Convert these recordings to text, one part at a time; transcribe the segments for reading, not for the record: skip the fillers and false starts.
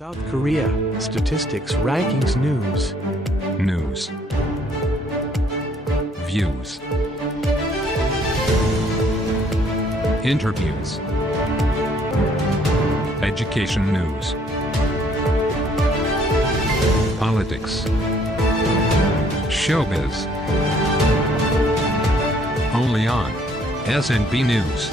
South Korea Statistics Rankings News. News. Views. Interviews. Education news. Politics. Showbiz. Only on SNB News.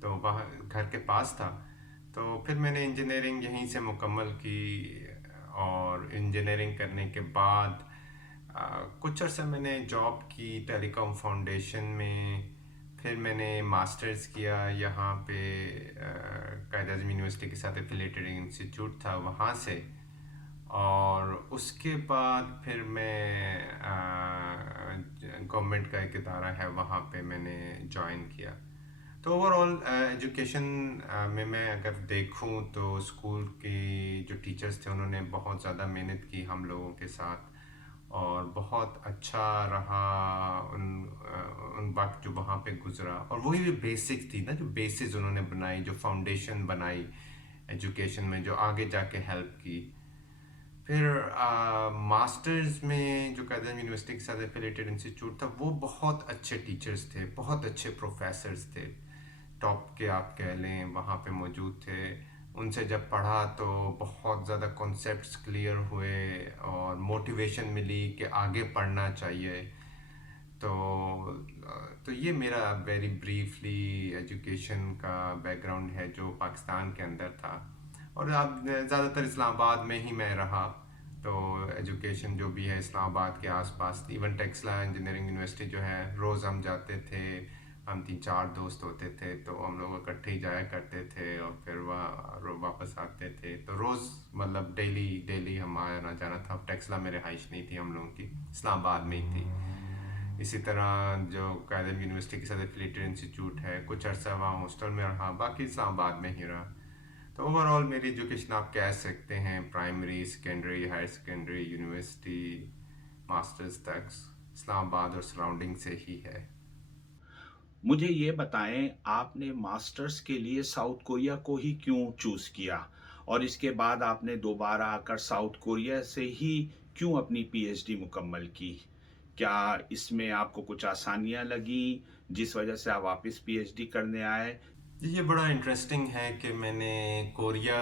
تو وہاں گھر کے پاس تھا. تو پھر میں نے انجینئرنگ یہیں سے مکمل کی, اور انجینئرنگ کرنے کے بعد کچھ عرصہ میں نے جاب کی ٹیلی کام فاؤنڈیشن میں. پھر میں نے ماسٹرز کیا یہاں پہ قائد اعظم یونیورسٹی کے ساتھ ایفیلیٹڈ انسٹیٹیوٹ تھا وہاں سے, اور اس کے بعد پھر میں گورنمنٹ کا ایک ادارہ ہے وہاں پہ میں نے جوائن کیا. تو اوور آل ایجوکیشن میں اگر دیکھوں تو اسکول کے جو ٹیچرز تھے انہوں نے بہت زیادہ محنت کی ہم لوگوں کے ساتھ, اور بہت اچھا رہا ان وقت جو وہاں پہ گزرا. اور وہی جو بیسک تھی نا, جو بیسز انہوں نے بنائی, جو فاؤنڈیشن بنائی ایجوکیشن میں, جو آگے جا کے ہیلپ کی. پھر ماسٹرز میں جو قائد اعظم یونیورسٹی کے ساتھ ایفیلیٹڈ انسٹیٹیوٹ تھا, وہ بہت اچھے ٹیچرز تھے, بہت اچھے پروفیسرز تھے, ٹاپ کے آپ کہہ لیں وہاں پہ موجود تھے. ان سے جب پڑھا تو بہت زیادہ کانسیپٹس کلیئر ہوئے اور موٹیویشن ملی کہ آگے پڑھنا چاہیے. تو یہ میرا ویری بریفلی ایجوکیشن کا بیک گراؤنڈ ہے جو پاکستان کے اندر تھا. اور اب زیادہ تر اسلام آباد میں ہی میں رہا, تو ایجوکیشن جو بھی ہے اسلام آباد کے آس پاس. ایون ٹیکسلا انجینئرنگ یونیورسٹی جو ہے, روز ہم جاتے تھے, ہم 3-4 دوست ہوتے تھے, تو ہم لوگ اکٹھے ہی جایا کرتے تھے اور پھر واپس آتے تھے. تو روز مطلب ڈیلی ہم آنا جانا تھا. ٹیکسلا میں رہائش نہیں تھی ہم لوگوں کی, اسلام آباد میں ہی تھی. اسی طرح جو قائد اعظم یونیورسٹی کے ساتھ ایفیلیٹڈ انسٹیٹیوٹ ہے, کچھ عرصہ وہاں ہاسٹل میں رہا, باقی اسلام آباد میں ہی رہا. تو اوور آل میری ایجوکیشن آپ کہہ سکتے ہیں primary, secondary, higher secondary, university, masters تک اسلام آباد اور سراؤنڈنگ سے ہی ہے. مجھے یہ بتائیں, آپ نے ماسٹرز کے لیے ساؤتھ کوریا کو ہی کیوں چوز کیا, اور اس کے بعد آپ نے دوبارہ آ کر ساؤتھ کوریا سے ہی کیوں اپنی پی ایچ ڈی مکمل کی؟ کیا اس میں آپ کو کچھ آسانیاں لگیں جس وجہ سے آپ واپس پی ایچ ڈی کرنے آئے؟ یہ بڑا انٹرسٹنگ ہے کہ میں نے کوریا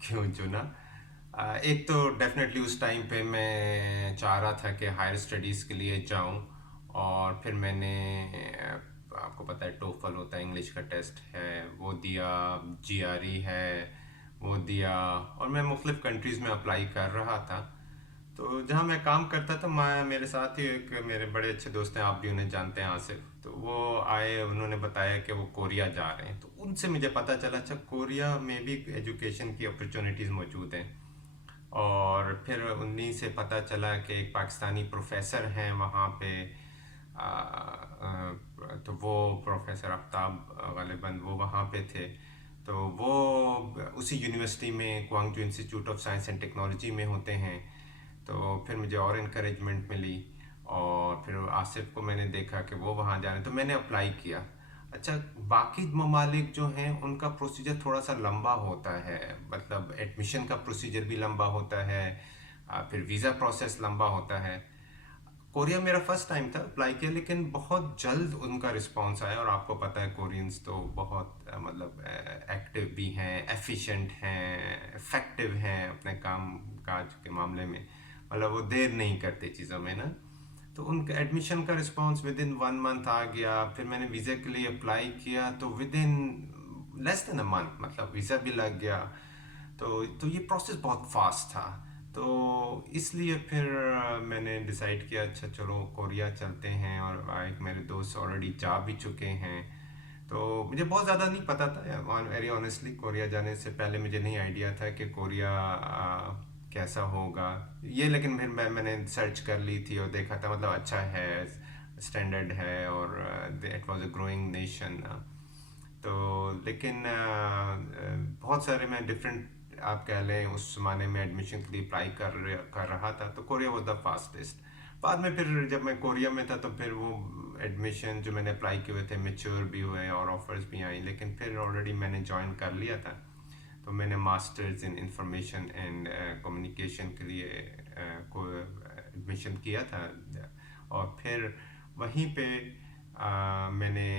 کیوں چنا. ایک تو ڈیفینیٹلی اس ٹائم پہ میں چاہ رہا تھا کہ ہائر اسٹڈیز کے لیے جاؤں, اور پھر میں نے, آپ کو پتہ ہے ٹوفل ہوتا ہے, انگلش کا ٹیسٹ ہے, وہ دیا, GRE ہے وہ دیا, اور میں مختلف کنٹریز میں اپلائی کر رہا تھا. تو جہاں میں کام کرتا تھا, میرے ساتھ ہی ایک میرے بڑے اچھے دوست ہیں, آپ بھی انہیں جانتے ہیں, آصف. تو وہ آئے, انہوں نے بتایا کہ وہ کوریا جا رہے ہیں. تو ان سے مجھے پتہ چلا اچھا کوریا میں بھی ایجوکیشن کی اپرچونیٹیز موجود ہیں. اور پھر انہیں سے پتہ چلا کہ ایک پاکستانی پروفیسر ہیں وہاں پہ, تو وہ پروفیسر آفتاب غالباً وہ وہاں پہ تھے. تو وہ اسی یونیورسٹی میں Gwangju institute of science and technology میں ہوتے ہیں. تو پھر مجھے اور انکریجمنٹ ملی, اور پھر آصف کو میں نے دیکھا کہ وہ وہاں جا رہے ہیں, تو میں نے اپلائی کیا. اچھا, باقی ممالک جو ہیں ان کا پروسیجر تھوڑا سا لمبا ہوتا ہے, مطلب ایڈمیشن کا پروسیجر بھی لمبا ہوتا ہے, پھر ویزا پروسیس لمبا ہوتا ہے. کوریا میرا فرسٹ ٹائم تھا, اپلائی کیا, لیکن بہت جلد ان کا رسپانس آیا. اور آپ کو پتہ ہے کورینز تو بہت مطلب ایکٹیو بھی ہیں, ایفیشینٹ ہیں, افیکٹو ہیں اپنے کام کاج کے معاملے میں, مطلب وہ دیر نہیں کرتے چیزوں میں نا. تو ان کا ایڈمیشن کا رسپانس ود ان 1 month آ گیا. پھر میں نے ویزا کے لیے اپلائی کیا, تو within less than a month مطلب ویزا بھی لگ گیا. تو یہ پروسیس بہت فاسٹ تھا. تو اس لیے پھر میں نے ڈیسائیڈ کیا اچھا چلو کوریا چلتے ہیں. اور ایک میرے دوست آلریڈی جا بھی چکے ہیں, تو مجھے بہت زیادہ نہیں پتہ تھا ویری آنیسٹلی. کوریا جانے سے پہلے مجھے نہیں آئیڈیا تھا کہ کوریا کیسا ہوگا یہ, لیکن پھر میں نے سرچ کر لی تھی اور دیکھا تھا مطلب اچھا ہے, اسٹینڈرڈ ہے, اور it was a growing nation. تو لیکن بہت سارے میں ڈفرینٹ آپ کہہ لیں اس زمانے میں ایڈمیشن کے لیے اپلائی کر رہا تھا, تو کوریا واز دا فاسٹسٹ. بعد میں پھر جب میں کوریا میں تھا تو پھر وہ ایڈمیشن جو میں نے اپلائی کیے ہوئے تھے میچور بھی ہوئے اور آفرز بھی آئیں, لیکن پھر آلریڈی میں نے جوائن کر لیا تھا. تو میں نے masters in information and communication کے لیے ایڈمیشن کیا تھا. اور پھر وہیں پہ میں نے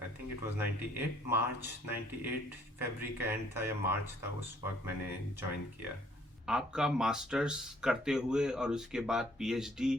I think it was 98 March 98 فیبری کا اینڈ تھا یا مارچ تھا, اس وقت میں نے جوائن کیا. آپ کا ماسٹرز کرتے ہوئے اور اس کے بعد پی ایچ ڈی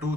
2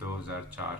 2004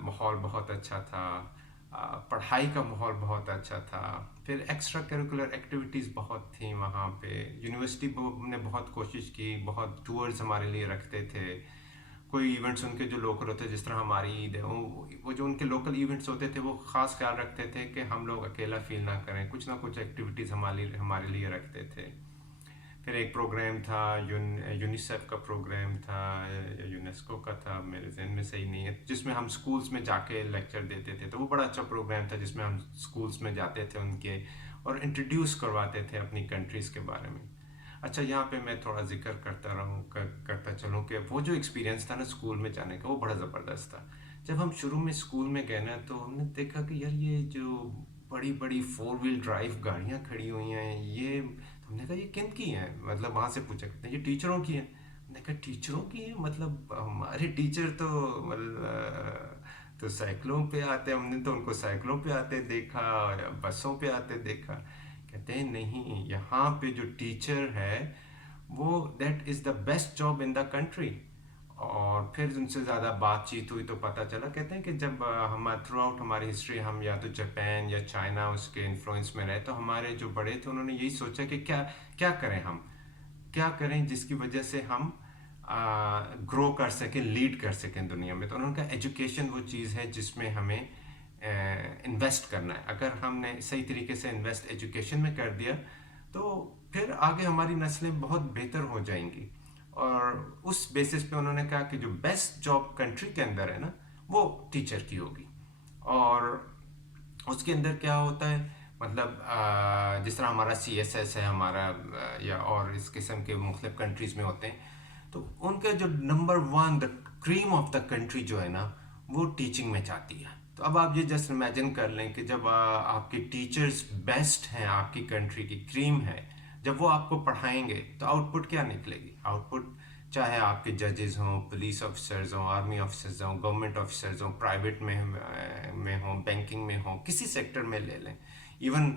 ماحول بہت اچھا تھا، پڑھائی کا ماحول بہت اچھا تھا، پھر ایکسٹرا کریکولر ایکٹیویٹیز بہت تھیں وہاں پہ. یونیورسٹی نے بہت کوشش کی، بہت ٹورز ہمارے لیے رکھتے تھے. کوئی ایونٹس ان کے جو لوکل ہوتے جس طرح ہماری عید ہے، وہ جو ان کے لوکل ایونٹس ہوتے تھے وہ خاص خیال رکھتے تھے کہ ہم لوگ اکیلا فیل نہ کریں، کچھ نہ کچھ ایکٹیویٹیز ہمارے لیے رکھتے تھے. پھر ایک پروگرام تھا یونیسیف کا پروگرام تھا، یونیسکو کا تھا، میرے ذہن میں صحیح نہیں ہے، جس میں ہم سکولز میں جا کے لیکچر دیتے تھے. تو وہ بڑا اچھا پروگرام تھا جس میں ہم سکولز میں جاتے تھے ان کے، اور انٹروڈیوس کرواتے تھے اپنی کنٹریز کے بارے میں. اچھا، یہاں پہ میں تھوڑا ذکر کرتا چلوں کہ وہ جو ایکسپیرینس تھا نا اسکول میں جانے کا، وہ بڑا زبردست تھا. جب ہم شروع میں اسکول میں گئے نا تو ہم نے دیکھا کہ یار یہ جو بڑی بڑی 4 ویل ڈرائیو گاڑیاں کھڑی ہوئی ہیں، یہ ہم نے کہا یہ کن کی ہیں؟ مطلب وہاں سے پوچھا کرتے ہیں یہ ٹیچروں کی ہیں. ہم نے کہا ٹیچروں کی ہیں؟ مطلب ہمارے ٹیچر تو سائیکلوں پہ آتے، ہم نے تو ان کو سائیکلوں پہ آتے دیکھا، بسوں پہ آتے دیکھا. کہتے ہیں نہیں، یہاں پہ جو ٹیچر ہے وہ that is the best job in the country. اور پھر ان سے زیادہ بات چیت ہوئی تو پتہ چلا، کہتے ہیں کہ جب ہم تھرو آؤٹ ہماری ہسٹری ہم یا تو جاپان یا چائنا اس کے انفلوئنس میں رہے، تو ہمارے جو بڑے تھے انہوں نے یہی سوچا کہ کیا کریں، ہم کیا کریں جس کی وجہ سے ہم گرو کر سکیں، لیڈ کر سکیں دنیا میں. تو انہوں نے کہا ایجوکیشن وہ چیز ہے جس میں ہمیں انویسٹ کرنا ہے. اگر ہم نے صحیح طریقے سے انویسٹ ایجوکیشن میں کر دیا تو پھر آگے ہماری نسلیں بہت بہتر ہو جائیں گی. اور اس بیسس پہ انہوں نے کہا کہ جو بیسٹ جاب کنٹری کے اندر ہے نا وہ ٹیچر کی ہوگی. اور اس کے اندر کیا ہوتا ہے، مطلب جس طرح ہمارا CSS ہے ہمارا، یا اور اس قسم کے مختلف کنٹریز میں ہوتے ہیں، تو ان کا جو number 1 the cream of the country جو ہے نا وہ ٹیچنگ میں چاہتی ہے. تو اب آپ یہ جسٹ امیجن کر لیں کہ جب آپ کے ٹیچرز بیسٹ ہیں، آپ کی کنٹری کی کریم ہے، جب وہ آپ کو پڑھائیں گے تو آؤٹ پٹ کیا نکلے گی؟ آؤٹ پٹ چاہے آپ کے ججز ہوں، پولیس آفیسرز ہوں، آرمی آفیسرز ہوں، گورنمنٹ آفیسرز ہوں، پرائیویٹ میں ہوں، بینکنگ میں ہوں، کسی سیکٹر میں لے لیں، ایون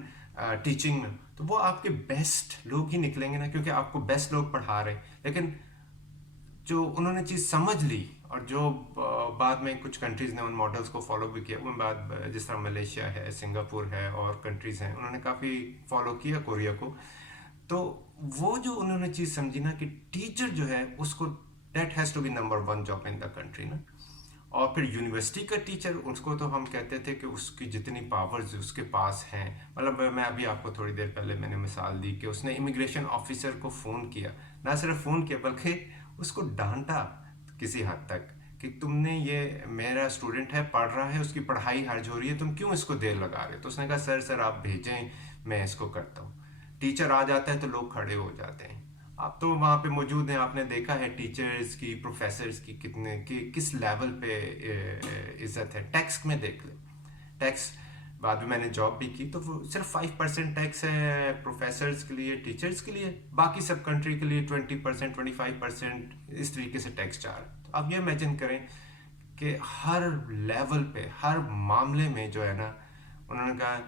ٹیچنگ میں، تو وہ آپ کے بیسٹ لوگ ہی نکلیں گے نا، کیونکہ آپ کو بیسٹ لوگ پڑھا رہے ہیں. لیکن جو انہوں نے چیز سمجھ لی، اور جو بعد میں کچھ کنٹریز نے ان ماڈلز کو فالو بھی کیا، وہ بعد جس طرح ملیشیا ہے، سنگاپور ہے، اور کنٹریز ہیں، انہوں نے کافی فالو کیا کوریا کو. تو وہ جو انہوں نے چیز سمجھی نا کہ ٹیچر جو ہے اس کو that has to be number 1 job in the country نا. اور پھر یونیورسٹی کا ٹیچر، اس کو تو ہم کہتے تھے کہ اس کی جتنی پاورز اس کے پاس ہیں، مطلب میں ابھی آپ کو تھوڑی دیر پہلے میں نے مثال دی کہ اس نے امیگریشن آفیسر کو فون کیا، نہ صرف فون کیا بلکہ اس کو ڈانٹا کسی حد تک کہ تم نے یہ میرا اسٹوڈنٹ ہے، پڑھ رہا ہے، اس کی پڑھائی حرج ہو رہی ہے، تم کیوں اس کو دیر لگا رہے؟ تو اس نے کہا سر آپ بھیجیں، میں اس کو کرتا ہوں. ٹیچر آ جاتا ہے تو لوگ کھڑے ہو جاتے ہیں. آپ تو وہاں پہ موجود ہیں، آپ نے دیکھا ہے ٹیچرز کی، پروفیسرز کی کس لیول پہ عزت ہے. ٹیکس میں دیکھ لیں، ٹیکس بعد میں میں نے جاب بھی کی تو وہ صرف 5% ٹیکس ہے پروفیسرز کے لیے، ٹیچرز کے لیے، باقی سب کنٹری کے لیے 20%، 25% اس طریقے سے ٹیکس چارج. تو اب یہ امیجن کریں کہ ہر لیول پہ، ہر معاملے میں جو ہے نا، انہوں نے کہا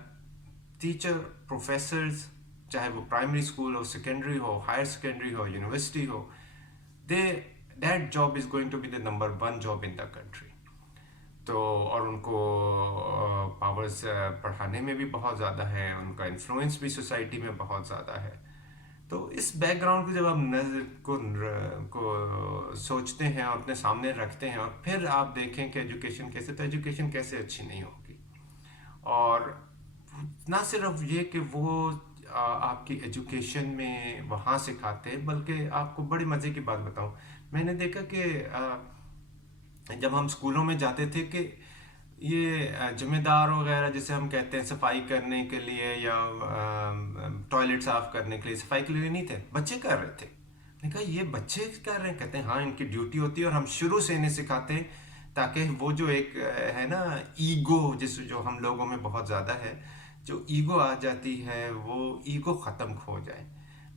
ٹیچر، پروفیسرز، چاہے وہ پرائمری اسکول ہو، سیکنڈری ہو، ہائر سیکنڈری ہو، یونیورسٹی ہو، that job is going to be the number 1 job in the country. تو اور ان کو پاورز پڑھانے میں بھی بہت زیادہ ہے، ان کا انفلوئنس بھی سوسائٹی میں بہت زیادہ ہے. تو اس بیک گراؤنڈ کو جب آپ نظر کو سوچتے ہیں اور اپنے سامنے رکھتے ہیں، اور پھر آپ دیکھیں کہ ایجوکیشن کیسے، تو ایجوکیشن کیسے اچھی نہیں ہوگی. اور نہ صرف یہ کہ وہ آپ کی ایجوکیشن میں وہاں سکھاتے، بلکہ آپ کو بڑی مزے کی بات بتاؤں، میں نے دیکھا کہ جب ہم اسکولوں میں جاتے تھے کہ یہ ذمہ دار وغیرہ جسے ہم کہتے ہیں صفائی کرنے کے لیے یا ٹوائلٹ صاف کرنے کے لیے، صفائی کے لیے نہیں تھے، بچے کر رہے تھے. میں نے کہا یہ بچے کر رہے ہیں؟ کہتے ہیں ہاں ان کی ڈیوٹی ہوتی ہے، اور ہم شروع سے انہیں سکھاتے ہیں تاکہ وہ جو ایک ہے نا ایگو، جو ہم لوگوں میں بہت زیادہ ہے، جو ایگو آ جاتی ہے وہ ایگو ختم ہو جائے،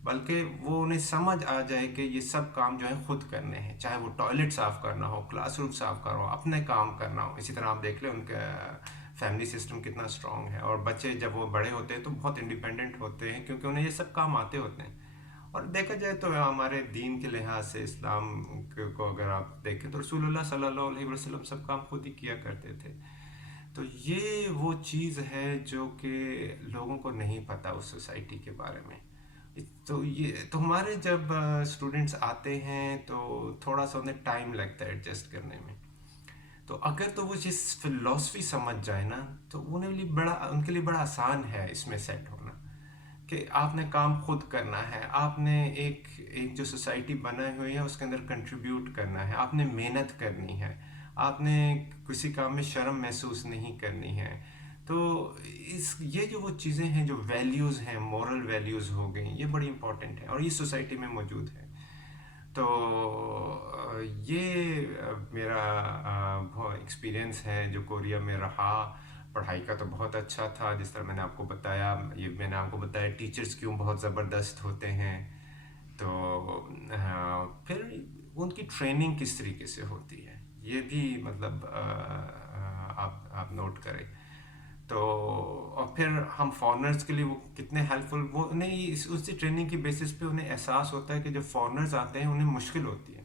بلکہ وہ انہیں سمجھ آ جائے کہ یہ سب کام جو ہے خود کرنے ہیں، چاہے وہ ٹوائلٹ صاف کرنا ہو، کلاس روم صاف کرنا ہو، اپنے کام کرنا ہو. اسی طرح آپ دیکھ لیں ان کا فیملی سسٹم کتنا اسٹرانگ ہے، اور بچے جب وہ بڑے ہوتے ہیں تو بہت انڈیپینڈنٹ ہوتے ہیں کیونکہ انہیں یہ سب کام آتے ہوتے ہیں. اور دیکھا جائے تو ہمارے دین کے لحاظ سے اسلام کو اگر آپ دیکھیں تو رسول اللہ صلی اللہ علیہ وسلم سب کام خود ہی کیا کرتے تھے. تو یہ وہ چیز ہے جو کہ لوگوں کو نہیں پتہ اس سوسائٹی کے بارے میں. تو ہمارے جب اسٹوڈنٹس آتے ہیں تو تھوڑا سا انہیں ٹائم لگتا ہے ایڈجسٹ کرنے میں. تو اگر تو وہ چیز فلاسفی سمجھ جائے نا تو ان کے لیے بڑا آسان ہے اس میں سیٹ ہونا کہ آپ نے کام خود کرنا ہے. آپ نے ایک جو سوسائٹی بنائی ہوئی ہے اس کے اندر کنٹریبیوٹ کرنا ہے. آپ نے محنت کرنی ہے. آپ نے کسی کام میں شرم محسوس نہیں کرنی ہے. تو یہ جو وہ چیزیں ہیں جو ویلیوز ہیں, مورل ویلیوز ہو گئیں, یہ بڑی امپورٹنٹ ہیں اور یہ سوسائٹی میں موجود ہے. تو یہ میرا ایکسپیرینس ہے جو کوریا میں رہا. پڑھائی کا تو بہت اچھا تھا, جس طرح میں نے آپ کو بتایا. میں نے آپ کو بتایا ٹیچرز کیوں بہت زبردست ہوتے ہیں. تو پھر ان کی ٹریننگ کس طریقے سے ہوتی ہے یہ بھی مطلب آپ نوٹ کریں. تو اور پھر ہم فارنرز کے لیے وہ کتنے ہیلپ فل, وہ انہیں اسی ٹریننگ کی بیسس پہ انہیں احساس ہوتا ہے کہ جب فارنرز آتے ہیں انہیں مشکل ہوتی ہے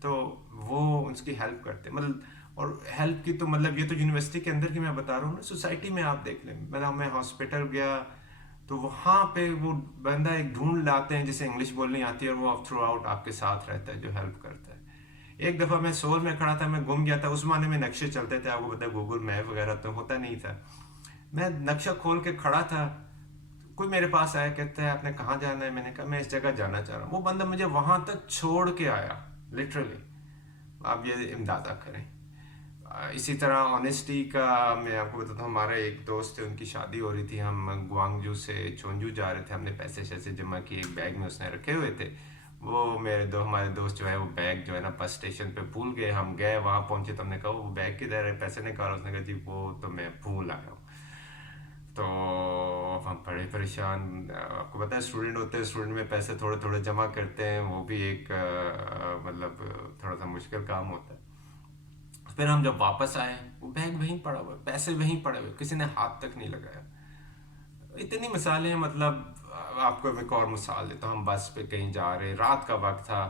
تو وہ اس کی ہیلپ کرتے ہیں. مطلب اور ہیلپ کی تو مطلب یہ تو یونیورسٹی کے اندر کی میں بتا رہا ہوں نا, سوسائٹی میں آپ دیکھ لیں. میں ہاسپٹل گیا تو وہاں پہ وہ بندہ ایک ڈھونڈ لاتے ہیں جسے انگلش بولنی آتی ہے اور وہ تھرو آؤٹ آپ کے ساتھ رہتا ہے جو ہیلپ کرتا ہے. ایک دفعہ میں سول میں کھڑا تھا, میں گم گیا تھا. اس زمانے میں نقشے چلتے تھے, آپ کو پتا ہے گوگل میپ وغیرہ تو ہوتا نہیں تھا. میں نقشہ کھول کے کھڑا تھا, کوئی میرے پاس آیا, کہتا ہے آپ نے کہاں جانا ہے. میں نے کہا میں اس جگہ جانا چاہ رہا ہوں. وہ بندہ مجھے وہاں تک چھوڑ کے آیا لٹرلی. آپ یہ اندازہ کریں. اسی طرح آنیسٹی کا میں آپ کو بتاتا ہوں. ہمارا ایک دوست تھے, ان کی شادی ہو رہی تھی. ہم گوانگجو سے چونجو جا رہے تھے. ہم نے پیسے شیسے جمع کیے, ایک بیگ میں اس نے رکھے ہوئے تھے. وہ ہمارے دوست جو ہے وہ بیگ جو ہے نا بس اسٹیشن پہ بھول گئے. ہم گئے وہاں پہنچے تو ہم نے کہا وہ بیگ کدھر ہے, پیسے نکالو. اس نے کہا جی وہ تو میں بھول آیا ہوں. تو ہم بڑے پریشان. آپ کو پتہ ہے اسٹوڈنٹ ہوتے ہیں, اسٹوڈنٹ میں پیسے تھوڑے تھوڑے جمع کرتے ہیں, وہ بھی ایک مطلب تھوڑا سا مشکل کام ہوتا ہے. پھر ہم جب واپس آئے وہ بیگ وہیں پڑا ہوا, پیسے وہیں پڑے ہوئے, کسی نے ہاتھ تک نہیں لگایا. اتنی مثالیں ہیں. مطلب آپ کو ایک اور مثال دیتا ہوں. ہم بس پہ کہیں جا رہے, رات کا وقت تھا.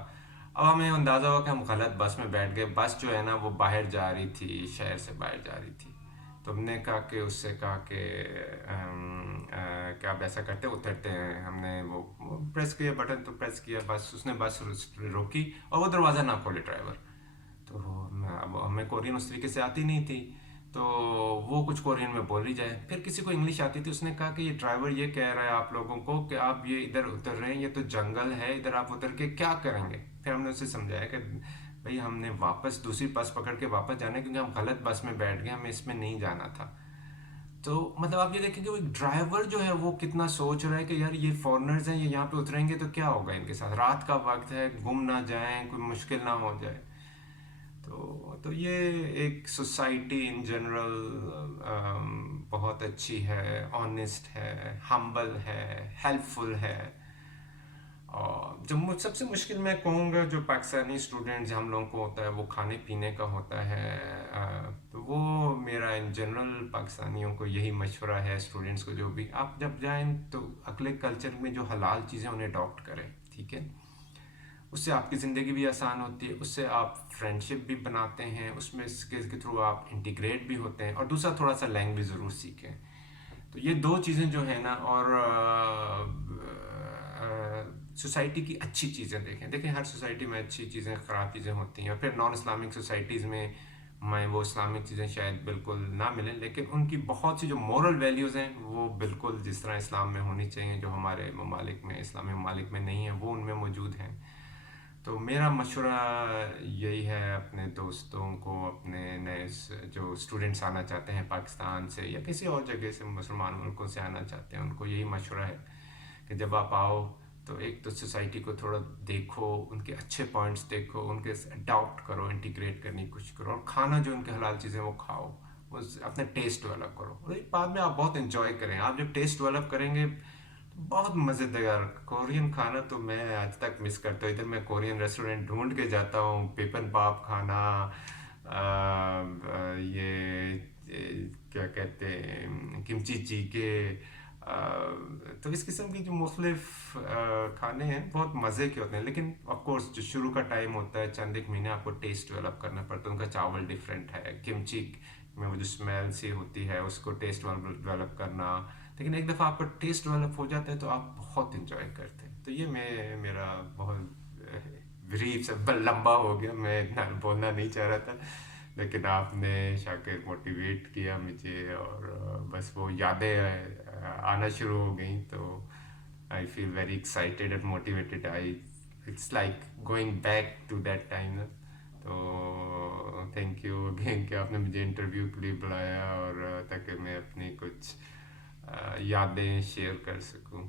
اب ہمیں اندازہ ہوا کہ ہم غلط بس میں بیٹھ گئے. بس جو ہے نا وہ باہر جا رہی تھی, شہر سے باہر جا رہی تھی. تو ہم نے کہا کہ اس سے کہا کہ کیا آپ ایسا کرتے اترتے ہیں. ہم نے وہ پریس کیا بٹن, تو پریس کیا, بس اس نے بس روکی اور وہ دروازہ نہ کھولے ڈرائیور. تو اب ہمیں کورین اس طریقے سے آتی نہیں تھی, تو وہ کچھ کورین میں بول رہی جائے. پھر کسی کو انگلش آتی تھی, اس نے کہا کہ یہ ڈرائیور یہ کہہ رہا ہے آپ لوگوں کو کہ آپ یہ ادھر اتر رہے ہیں, یہ تو جنگل ہے, ادھر آپ اتر کے کیا کریں گے. پھر ہم نے اسے سمجھایا کہ بھائی ہم نے واپس دوسری بس پکڑ کے واپس جانا ہے, کیونکہ ہم غلط بس میں بیٹھ گئے, ہمیں اس میں نہیں جانا تھا. تو مطلب آپ یہ دیکھیں کہ وہ ایک ڈرائیور جو ہے وہ کتنا سوچ رہا ہے کہ یار یہ فارنرز ہیں, یہ یہاں پہ اتریں گے تو کیا ہوگا ان کے ساتھ, رات کا وقت ہے, گم نہ جائیں, کوئی مشکل نہ ہو جائے. تو یہ ایک سوسائٹی ان جنرل بہت اچھی ہے, آنیسٹ ہے, ہمبل ہے, ہیلپ فل ہے. اور جو سب سے مشکل میں کہوں گا جو پاکستانی اسٹوڈنٹس ہم لوگوں کو ہوتا ہے وہ کھانے پینے کا ہوتا ہے. تو وہ میرا ان جنرل پاکستانیوں کو یہی مشورہ ہے, اسٹوڈنٹس کو جو بھی آپ جب جائیں تو اگلے کلچر میں جو حلال چیزیں انہیں اڈاپٹ کریں, ٹھیک ہے. اس سے آپ کی زندگی بھی آسان ہوتی ہے, اس سے آپ فرینڈشپ بھی بناتے ہیں, اس میں اس کے تھرو آپ انٹیگریٹ بھی ہوتے ہیں, اور دوسرا تھوڑا سا لینگویج ضرور سیکھیں. تو یہ دو چیزیں جو ہیں نا, اور سوسائٹی کی اچھی چیزیں دیکھیں ہر سوسائٹی میں اچھی چیزیں خراب چیزیں ہوتی ہیں. اور پھر نان اسلامک سوسائٹیز میں وہ اسلامک چیزیں شاید بالکل نہ ملیں, لیکن ان کی بہت سی جو مورل ویلیوز ہیں وہ بالکل جس طرح اسلام میں ہونی چاہیے, جو ہمارے ممالک میں اسلامی ممالک میں نہیں ہیں, وہ ان میں موجود ہیں. تو میرا مشورہ یہی ہے اپنے دوستوں کو, اپنے نئے جو اسٹوڈنٹس آنا چاہتے ہیں پاکستان سے یا کسی اور جگہ سے, مسلمان ملکوں سے آنا چاہتے ہیں, ان کو یہی مشورہ ہے کہ جب آپ آؤ تو ایک تو سوسائٹی کو تھوڑا دیکھو, ان کے اچھے پوائنٹس دیکھو, ان کے اڈاپٹ کرو, انٹیگریٹ کرنے کی کوشش کرو, اور کھانا جو ان کے حلال چیزیں وہ کھاؤ, اپنے ٹیسٹ ڈیولپ کرو. اور بعد میں آپ بہت انجوائے کریں. آپ جب ٹیسٹ ڈیولپ کریں گے بہت مزیدار. کورین کھانا تو میں آج تک مس کرتا ہوں. ادھر میں کورین ریسٹورنٹ ڈھونڈ کے جاتا ہوں, پیپن پاپ کھانا, یہ کیا کہتے ہیں کمچی چیکے, تو اس قسم کی جو مختلف کھانے ہیں بہت مزے کے ہوتے ہیں، لیکن آف کورس جو شروع کا ٹائم ہوتا ہے چند ایک مہینے آپ کو ٹیسٹ ڈیولپ کرنا پڑتا ہے. ان کا چاول ڈفرینٹ ہے، کمچی میں وہ جو اسمیل سی ہوتی ہے اس کو ٹیسٹ ڈیولپ کرنا، لیکن ایک دفعہ آپ کا ٹیسٹ ڈیولپ ہو جاتا ہے تو آپ بہت انجوائے کرتے ہیں. تو یہ میرا بہت بریف سے لمبا ہو گیا، میں اتنا بولنا نہیں چاہ رہا تھا، لیکن آپ نے شاکر موٹیویٹ کیا مجھے، اور بس وہ یادیں آنا شروع ہو گئیں. تو I feel very excited and motivated. It's like going back to that time. تو تھینک یو اگین کہ آپ نے مجھے انٹرویو کے لیے بلایا، اور تاکہ میں اپنی کچھ یادیں شیئر کر سکوں.